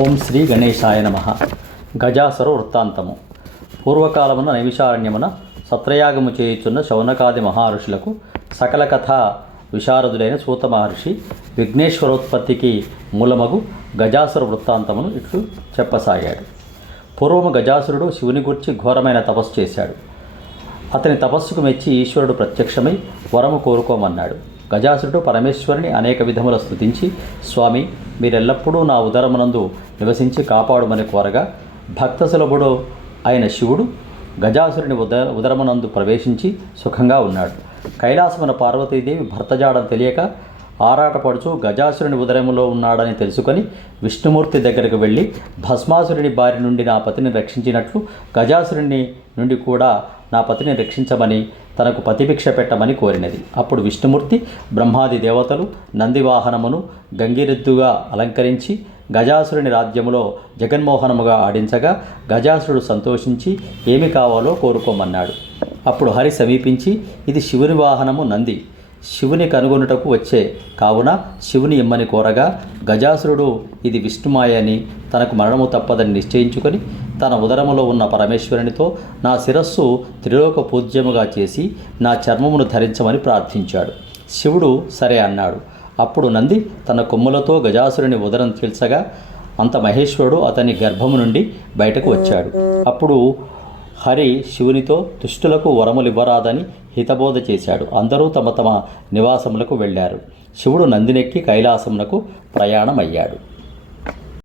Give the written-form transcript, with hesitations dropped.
ఓం శ్రీ గణేశాయ నమః. గజాసుర వృత్తాంతము. పూర్వకాలమున నైమిషారణ్యమున సత్రయాగము చేయుచున్న శౌనకాది మహర్షులకు సకల కథా విశారదుడైన సూత మహర్షి విఘ్నేశ్వరోత్పత్తికి మూలమగు గజాసుర వృత్తాంతమును ఇట్లు చెప్పసాగాడు. పూర్వము గజాసురుడు శివుని గురించి ఘోరమైన తపస్సు చేశాడు. అతని తపస్సుకు మెచ్చి ఈశ్వరుడు ప్రత్యక్షమై వరము కోరుకోమన్నాడు. గజాసురుడు పరమేశ్వరుని అనేక విధముల స్తుతించి, స్వామి, మీరెల్లప్పుడూ నా ఉదరమునందు నివసించి కాపాడుమని కోరగా, భక్త సులభుడు అయిన శివుడు గజాసురుని ఉదరమునందు ప్రవేశించి సుఖంగా ఉన్నాడు. కైలాసమున పార్వతీదేవి భర్తజాడని తెలియక ఆరాటపడుచు గజాసురుని ఉదరములో ఉన్నాడని తెలుసుకొని విష్ణుమూర్తి దగ్గరకు వెళ్ళి, భస్మాసురుని బారి నుండి నా పతిని రక్షించినట్లు గజాసురుని నుండి కూడా నా పతిని రక్షించమని, తనకు పతిభిక్ష పెట్టమని కోరినది. అప్పుడు విష్ణుమూర్తి బ్రహ్మాది దేవతలు నందివాహనమును గంగిరెద్దుగా అలంకరించి గజాసురుని రాజ్యములో జగన్మోహనముగా ఆడించగా, గజాసురుడు సంతోషించి ఏమి కావాలో కోరుకోమన్నాడు. అప్పుడు హరి సమీపించి, ఇది శివుని వాహనము నంది, శివుని కనుగొనుటకు వచ్చే కావున శివుని ఇమ్మని కోరగా, గజాసురుడు ఇది విష్ణుమాయ అని, తనకు మరణము తప్పదని నిశ్చయించుకొని తన ఉదరములో ఉన్న పరమేశ్వరునితో నా శిరస్సు త్రిలోక పూజ్యముగా చేసి నా చర్మమును ధరించమని ప్రార్థించాడు. శివుడు సరే అన్నాడు. అప్పుడు నంది తన కొమ్ములతో గజాసురుని ఉదరం చీల్చగా అంత మహేశ్వరుడు అతని గర్భము నుండి బయటకు వచ్చాడు. అప్పుడు హరి శివునితో దుష్టులకు వరములివ్వరాదని హితబోధ చేశాడు. అందరూ తమ తమ నివాసములకు వెళ్ళారు. శివుడు నందినెక్కి కైలాసమునకు ప్రయాణమయ్యాడు.